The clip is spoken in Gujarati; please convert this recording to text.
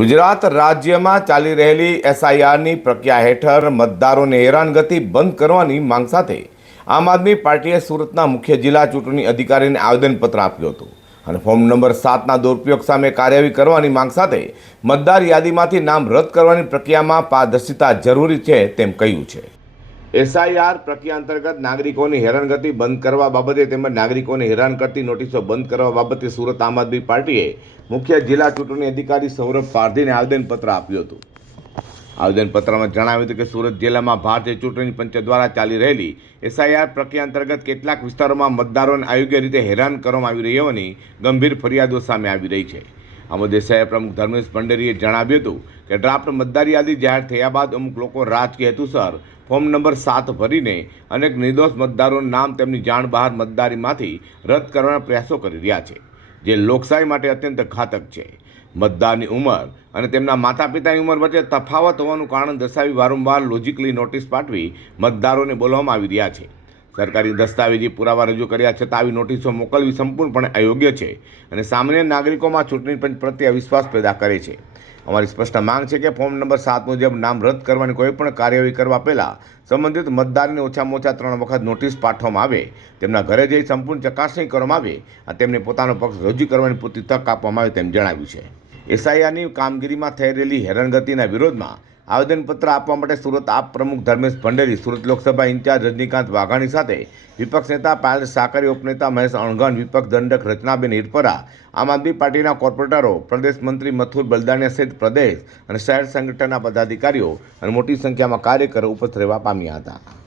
ગુજરાત રાજ્યમાં ચાલી રહેલી એસઆઈઆરની પ્રક્રિયા હેઠળ મતદારોને હેરાનગતિ બંધ કરવાની માંગ સાથે આમ આદમી પાર્ટીએ સુરતના મુખ્ય જિલ્લા ચૂંટણી અધિકારીને આવેદનપત્ર આપ્યું હતું અને ફોર્મ નંબર 7ના દુરુપયોગ સામે કાર્યવાહી કરવાની માંગ સાથે મતદાર યાદીમાંથી નામ રદ કરવાની પ્રક્રિયામાં પારદર્શિતા જરૂરી છે તેમ કહ્યું છે। એસઆઈઆર પ્રક્રિયા અંતર્ગત નાગરિકોની હેરાનગતિ બંધ કરવા બાબતે તેમજ નાગરિકોને હેરાન કરતી નોટિસો બંધ કરવા બાબતે સુરત આમ આદમી પાર્ટીએ મુખ્ય જિલ્લા ચૂંટણી અધિકારી સૌરભ પારધીને આવેદનપત્ર આપ્યું હતું। આવેદનપત્રમાં જણાવ્યું હતું કે સુરત જિલ્લામાં ભારતીય ચૂંટણી પંચ દ્વારા ચાલી રહેલી એસઆઈઆર પ્રક્રિયા અંતર્ગત કેટલાક વિસ્તારોમાં મતદારોને અયોગ્ય રીતે હેરાન કરવામાં આવી રહ્યોની ગંભીર ફરિયાદો સામે આવી રહી છે। આ મુદ્દે શહેર પ્રમુખ ધર્મેશ ભંડેરીએ જણાવ્યું હતું કે ડ્રાફ્ટ મતદાર યાદી જાહેર થયા બાદ અમુક લોકો રાજકીય હેતુસર ફોર્મ નંબર 7 ભરીને અનેક નિર્દોષ મતદારોનું નામ તેમની જાણ બહાર મતદારીમાંથી રદ કરવાના પ્રયાસો કરી રહ્યા છે, જે લોકશાહી માટે અત્યંત ઘાતક છે। મતદારની ઉંમર અને તેમના માતા પિતાની ઉંમર વચ્ચે તફાવત હોવાનું કારણ દર્શાવી વારંવાર લોજિકલી નોટિસ પાઠવી મતદારોને બોલાવવામાં આવી રહ્યા છે। સરકારી દસ્તાવેજી પુરાવા રજૂ કર્યા છતાં આવી નોટિસો મોકલવી સંપૂર્ણપણે અયોગ્ય છે અને સામાન્ય નાગરિકોમાં ચૂંટણી પંચ પ્રત્યે અવિશ્વાસ પેદા કરે છે। અમારી સ્પષ્ટ માંગ છે કે ફોર્મ નંબર 7 મુજબ નામ રદ કરવાની કોઈપણ કાર્યવાહી કરવા પહેલાં સંબંધિત મતદારને ઓછામાં ઓછા 3 વખત નોટિસ પાઠવવામાં આવે, તેમના ઘરે જઈ સંપૂર્ણ ચકાસણી કરવામાં આવે અને તેમને પોતાનો પક્ષ રજૂ કરવાની પૂરતી તક આપવામાં આવે તેમ જણાવ્યું છે। એસઆઈઆરની કામગીરીમાં થઈ રહેલી હેરાનગતિના વિરોધમાં આવેદનપત્ર આપવા માટે સુરત આપ પ્રમુખ ધર્મેશ ભંડેરી, સુરત લોકસભા ઇન્ચાર્જ રજનીકાંત વાઘાણી સાથે વિપક્ષ નેતા પાયલ સાકરી, ઉપનેતા મહેશ અણઘન, વિપક્ષ દંડક રચનાબેન હિરપરા, આમ આદમી પાર્ટીના કોર્પોરેટરો, પ્રદેશ મંત્રી મથુર બલદાણિયા સહિત પ્રદેશ અને શહેર સંગઠનના પદાધિકારીઓ અને મોટી સંખ્યામાં કાર્યકરો ઉપસ્થિત રહેવા પામ્યા હતા।